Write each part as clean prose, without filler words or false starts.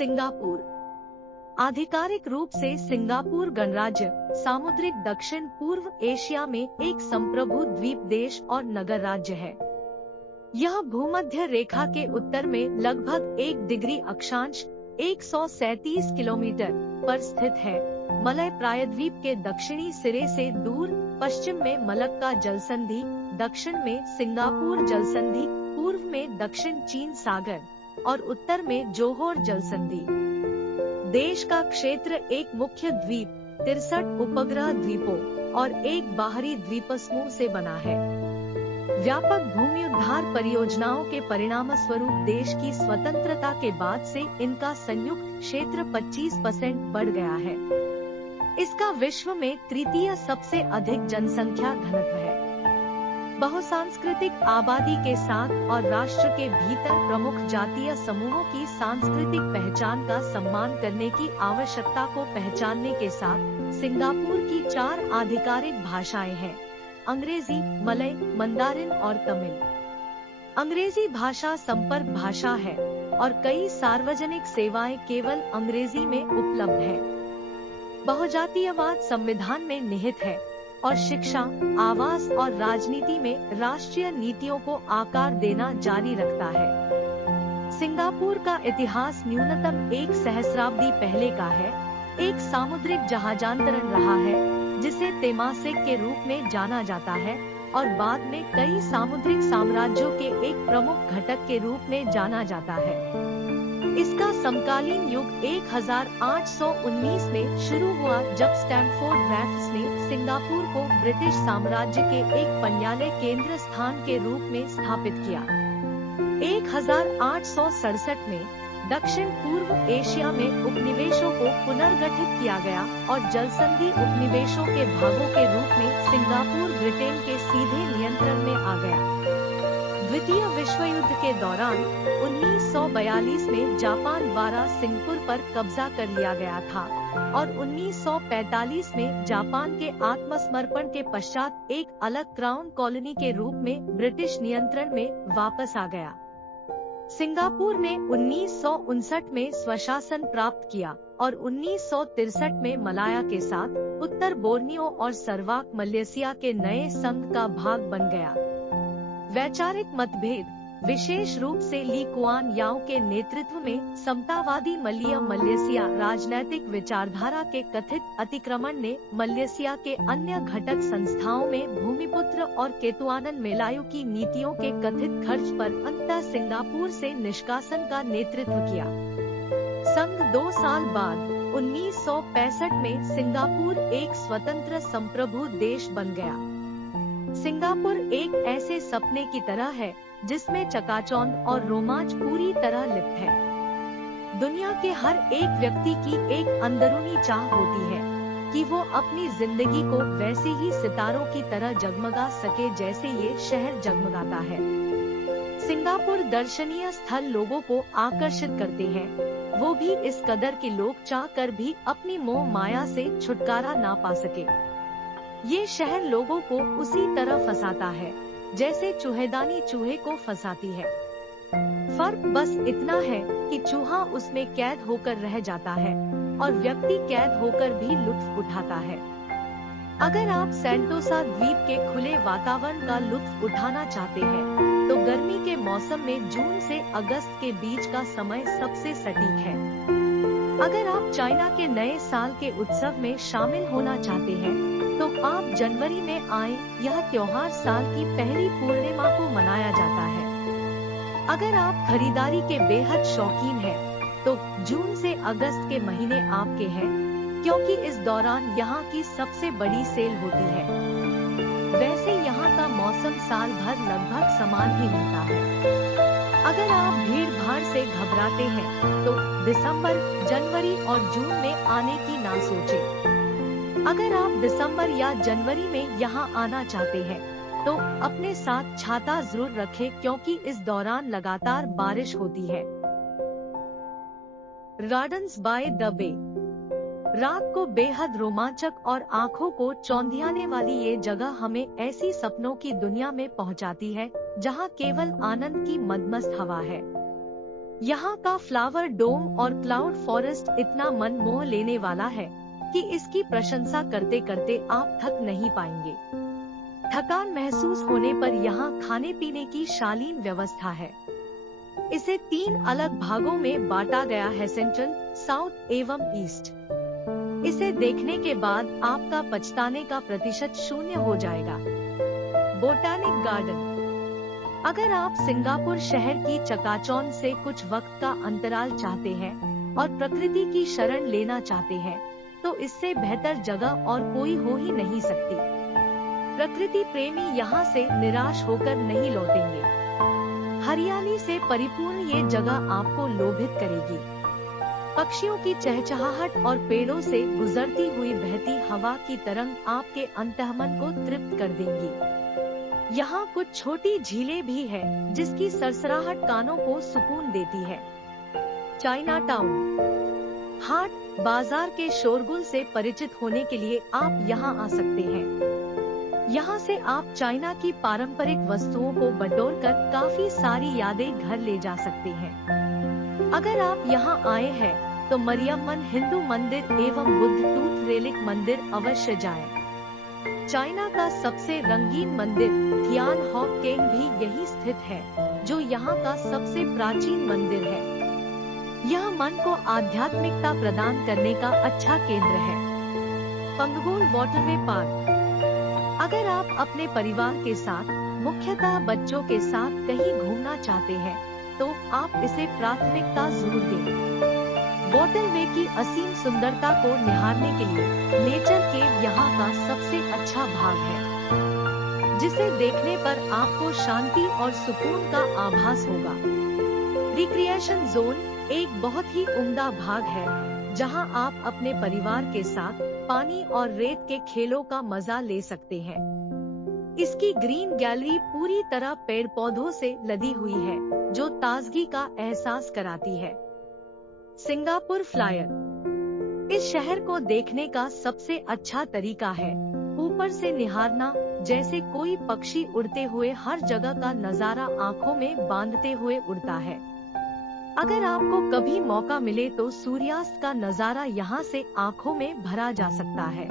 Singapore आधिकारिक रूप से सिंगापुर गणराज्य सामुद्रिक दक्षिण पूर्व एशिया में एक संप्रभु द्वीप देश और नगर राज्य है। यह भूमध्य रेखा के उत्तर में लगभग 1 डिग्री अक्षांश 137 किलोमीटर पर स्थित है। मलय प्रायद्वीप के दक्षिणी सिरे से दूर पश्चिम में मलक्का जलसंधि, दक्षिण में सिंगापुर जलसंधि, पूर्व में दक्षिण चीन सागर और उत्तर में जोहोर जलसंधि। देश का क्षेत्र एक मुख्य द्वीप, 63 उपग्रह द्वीपों और एक बाहरी द्वीपसमूह से बना है। व्यापक भूमि उद्धार परियोजनाओं के परिणामस्वरूप देश की स्वतंत्रता के बाद से इनका संयुक्त क्षेत्र 25% बढ़ गया है। इसका विश्व में तृतीय सबसे अधिक जनसंख्या घनत्व है। बहुसांस्कृतिक आबादी के साथ और राष्ट्र के भीतर प्रमुख जातीय समूहों की सांस्कृतिक पहचान का सम्मान करने की आवश्यकता को पहचानने के साथ सिंगापुर की 4 आधिकारिक भाषाएं हैं: अंग्रेजी, मलय, मंदारिन और तमिल। अंग्रेजी भाषा संपर्क भाषा है और कई सार्वजनिक सेवाएं केवल अंग्रेजी में उपलब्ध है। बहुजातीयवाद संविधान में निहित है और शिक्षा, आवास और राजनीति में राष्ट्रीय नीतियों को आकार देना जारी रखता है। सिंगापुर का इतिहास न्यूनतम 1 सहस्राब्दी पहले का है। एक सामुद्रिक जहाजांतरण रहा है जिसे तेमासिक के रूप में जाना जाता है और बाद में कई सामुद्रिक साम्राज्यों के एक प्रमुख घटक के रूप में जाना जाता है। इसका समकालीन युग 1819 में शुरू हुआ जब स्टैमफोर्ड रैफ्ट्स ने सिंगापुर को ब्रिटिश साम्राज्य के एक पन्याले केंद्र स्थान के रूप में स्थापित किया। 1867 में दक्षिण पूर्व एशिया में उपनिवेशों को पुनर्गठित किया गया और जलसंधि उपनिवेशों के भागों के रूप में सिंगापुर ब्रिटेन के सीधे नियंत्रण में आ गया। द्वितीय विश्व युद्ध के दौरान 1942 में जापान द्वारा सिंगापुर पर कब्जा कर लिया गया था और 1945 में जापान के आत्मसमर्पण के पश्चात एक अलग क्राउन कॉलोनी के रूप में ब्रिटिश नियंत्रण में वापस आ गया। सिंगापुर ने 1959 में स्वशासन प्राप्त किया और 1963 में मलाया के साथ उत्तर बोर्नियो और सरवाक मलेशिया के नए संघ का भाग बन गया। वैचारिक मतभेद, विशेष रूप से ली कुआन याओ के नेतृत्व में समतावादी मलेशिया राजनैतिक विचारधारा के कथित अतिक्रमण ने मलेशिया के अन्य घटक संस्थाओं में भूमिपुत्र और केतुआनन मेलायू की नीतियों के कथित खर्च पर अंततः सिंगापुर से निष्कासन का नेतृत्व किया। संघ 2 साल बाद 1965 में सिंगापुर एक स्वतंत्र संप्रभु देश बन गया। सिंगापुर एक ऐसे सपने की तरह है जिसमें चकाचौंध और रोमांच पूरी तरह लिप्त है। दुनिया के हर एक व्यक्ति की एक अंदरूनी चाह होती है कि वो अपनी जिंदगी को वैसे ही सितारों की तरह जगमगा सके जैसे ये शहर जगमगाता है। सिंगापुर दर्शनीय स्थल लोगों को आकर्षित करते हैं, वो भी इस कदर कि लोग चाह कर भी अपनी मोह माया से छुटकारा ना पा सके। ये शहर लोगों को उसी तरह फंसाता है जैसे चूहेदानी चूहे को फंसाती है। फर्क बस इतना है कि चूहा उसमें कैद होकर रह जाता है और व्यक्ति कैद होकर भी लुत्फ उठाता है। अगर आप सेंटोसा द्वीप के खुले वातावरण का लुत्फ उठाना चाहते हैं तो गर्मी के मौसम में जून से अगस्त के बीच का समय सबसे सटीक है। अगर आप चाइना के नए साल के उत्सव में शामिल होना चाहते हैं तो आप जनवरी में आएं। यह त्योहार साल की पहली पूर्णिमा को मनाया जाता है। अगर आप खरीदारी के बेहद शौकीन हैं, तो जून से अगस्त के महीने आपके हैं, क्योंकि इस दौरान यहाँ की सबसे बड़ी सेल होती है। वैसे यहाँ का मौसम साल भर लगभग समान ही रहता है। अगर आप भीड़ भाड़ से घबराते हैं तो दिसंबर, जनवरी और जून में आने की ना सोचें। अगर आप दिसंबर या जनवरी में यहाँ आना चाहते हैं तो अपने साथ छाता जरूर रखें, क्योंकि इस दौरान लगातार बारिश होती है। गार्डन्स बाय द बे। रात को बेहद रोमांचक और आंखों को चौंधियाने वाली ये जगह हमें ऐसी सपनों की दुनिया में पहुंचाती है जहां केवल आनंद की मदमस्त हवा है। यहाँ का फ्लावर डोम और क्लाउड फॉरेस्ट इतना मन मोह लेने वाला है कि इसकी प्रशंसा करते करते आप थक नहीं पाएंगे। थकान महसूस होने पर यहाँ खाने पीने की शालीन व्यवस्था है। इसे 3 अलग भागों में बांटा गया है, सेंट्रल, साउथ एवं ईस्ट। इसे देखने के बाद आपका पछताने का प्रतिशत 0 हो जाएगा। Botanic garden. अगर आप सिंगापुर शहर की चकाचौंध से कुछ वक्त का अंतराल चाहते हैं और प्रकृति की शरण लेना चाहते हैं, तो इससे बेहतर जगह और कोई हो ही नहीं सकती। प्रकृति प्रेमी यहाँ से निराश होकर नहीं लौटेंगे। हरियाली से परिपूर्ण ये जगह आपको लोभित करेगी। पक्षियों की चहचहाहट और पेड़ों से गुजरती हुई बहती हवा की तरंग आपके अंतःमन को तृप्त कर देंगी। यहाँ कुछ छोटी झीलें भी हैं, जिसकी सरसराहट कानों को सुकून देती है। China town. हाट बाजार के शोरगुल से परिचित होने के लिए आप यहाँ आ सकते हैं। यहाँ से आप चाइना की पारंपरिक वस्तुओं को बटोरकर काफी सारी यादें घर ले जा सकते हैं। अगर आप यहाँ आए हैं तो मरियम्मन हिंदू मंदिर एवं बुद्ध टूथ रेलिक मंदिर अवश्य जाएं। चाइना का सबसे रंगीन मंदिर थियान हो केंग भी यही स्थित है, जो यहाँ का सबसे प्राचीन मंदिर है। यह मन को आध्यात्मिकता प्रदान करने का अच्छा केंद्र है। पंगगोल वाटरवे पार्क। अगर आप अपने परिवार के साथ, मुख्यतः बच्चों के साथ कहीं घूमना चाहते हैं, तो आप इसे प्राथमिकता जरूर दें। वाटरवे की असीम सुंदरता को निहारने के लिए नेचर केव यहाँ का सबसे अच्छा भाग है, जिसे देखने पर आपको शांति और सुकून का आभास होगा। रिक्रिएशन जोन एक बहुत ही उम्दा भाग है, जहां आप अपने परिवार के साथ पानी और रेत के खेलों का मजा ले सकते हैं। इसकी ग्रीन गैलरी पूरी तरह पेड़ पौधों से लदी हुई है, जो ताजगी का एहसास कराती है। Singapore flyer. इस शहर को देखने का सबसे अच्छा तरीका है ऊपर से निहारना, जैसे कोई पक्षी उड़ते हुए हर जगह का नजारा आंखों में बांधते हुए उड़ता है। अगर आपको कभी मौका मिले तो सूर्यास्त का नजारा यहाँ से आंखों में भरा जा सकता है।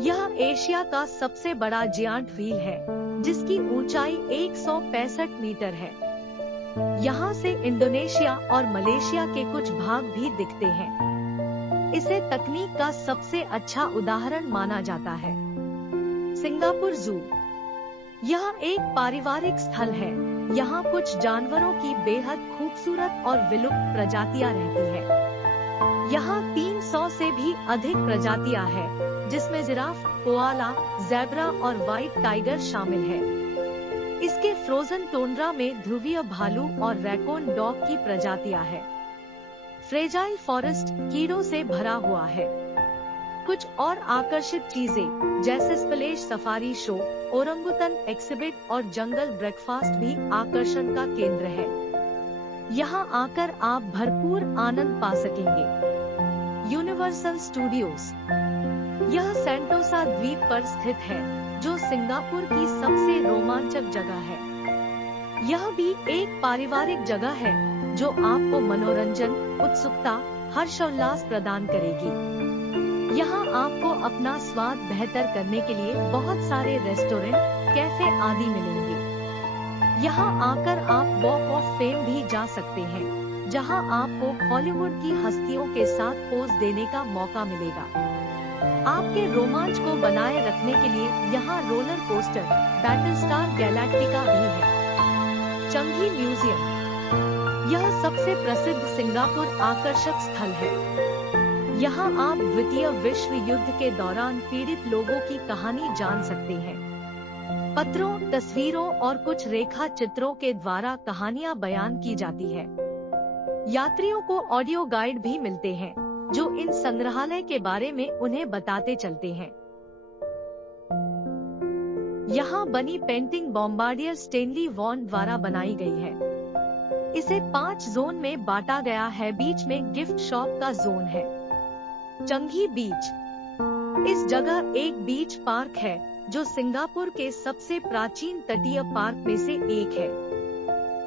यह एशिया का सबसे बड़ा जियांट व्हील है, जिसकी ऊंचाई 165 मीटर है। यहाँ से इंडोनेशिया और मलेशिया के कुछ भाग भी दिखते हैं। इसे तकनीक का सबसे अच्छा उदाहरण माना जाता है। सिंगापुर जू। यह एक पारिवारिक स्थल है। यहाँ कुछ जानवरों की बेहद खूबसूरत और विलुप्त प्रजातियां रहती है। यहाँ 300 से भी अधिक प्रजातियां हैं, जिसमें जिराफ, कोआला, ज़ेब्रा और व्हाइट टाइगर शामिल है। इसके फ्रोजन टोंड्रा में ध्रुवीय भालू और रैकोन डॉग की प्रजातियां हैं। फ्रेजाइल फॉरेस्ट कीड़ों से भरा हुआ है। कुछ और आकर्षित चीजें जैसे स्प्लैश सफारी शो, ओरंगुटन एक्सिबिट और जंगल ब्रेकफास्ट भी आकर्षण का केंद्र है। यहाँ आकर आप भरपूर आनंद पा सकेंगे। Universal studios. यह सेंटोसा द्वीप पर स्थित है, जो सिंगापुर की सबसे रोमांचक जगह है। यह भी एक पारिवारिक जगह है, जो आपको मनोरंजन, उत्सुकता, हर्षोल्लास प्रदान करेगी। यहाँ आपको अपना स्वाद बेहतर करने के लिए बहुत सारे रेस्टोरेंट, कैफे आदि मिलेंगे। यहाँ आकर आप वॉक ऑफ फेम भी जा सकते हैं, जहाँ आपको हॉलीवुड की हस्तियों के साथ पोज देने का मौका मिलेगा। आपके रोमांच को बनाए रखने के लिए यहाँ रोलर कोस्टर, बैटलस्टार गैलेक्टिका भी है। चंगी म्यूजियम। यह सबसे प्रसिद्ध सिंगापुर आकर्षक स्थल है। यहाँ आप द्वितीय विश्व युद्ध के दौरान पीड़ित लोगों की कहानी जान सकते हैं। पत्रों, तस्वीरों और कुछ रेखा चित्रों के द्वारा कहानियां बयान की जाती है। यात्रियों को ऑडियो गाइड भी मिलते हैं, जो इन संग्रहालय के बारे में उन्हें बताते चलते हैं। यहाँ बनी पेंटिंग बॉम्बार्डियर स्टेनली वॉन द्वारा बनाई गई है। इसे 5 जोन में बांटा गया है। बीच में गिफ्ट शॉप का जोन है। चंगी बीच। इस जगह एक बीच पार्क है, जो सिंगापुर के सबसे प्राचीन तटीय पार्क में से एक है।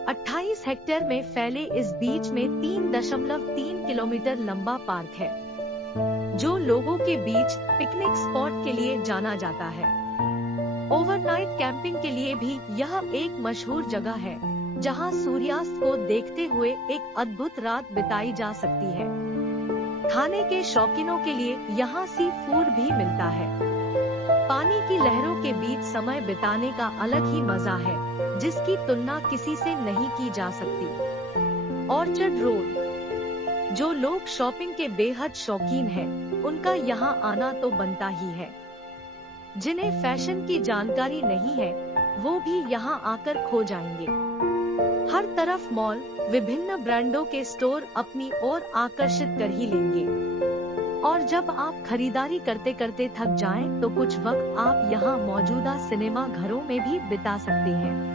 28 हेक्टेयर में फैले इस बीच में 3.3 किलोमीटर लंबा पार्क है, जो लोगों के बीच पिकनिक स्पॉट के लिए जाना जाता है। ओवरनाइट कैंपिंग के लिए भी यह एक मशहूर जगह है, जहां सूर्यास्त को देखते हुए एक अद्भुत रात बिताई जा सकती है। खाने के शौकीनों के लिए यहाँ सी फूड भी मिलता है। पानी की लहरों के बीच समय बिताने का अलग ही मजा है, जिसकी तुलना किसी से नहीं की जा सकती। ऑर्चर्ड रोड, जो लोग शॉपिंग के बेहद शौकीन हैं, उनका यहाँ आना तो बनता ही है। जिन्हें फैशन की जानकारी नहीं है, वो भी यहाँ आकर खो जाएंगे। हर तरफ मॉल, विभिन्न ब्रांडों के स्टोर अपनी ओर आकर्षित कर ही लेंगे। और जब आप खरीदारी करते करते थक जाएं, तो कुछ वक्त आप यहाँ मौजूदा सिनेमा घरों में भी बिता सकते हैं।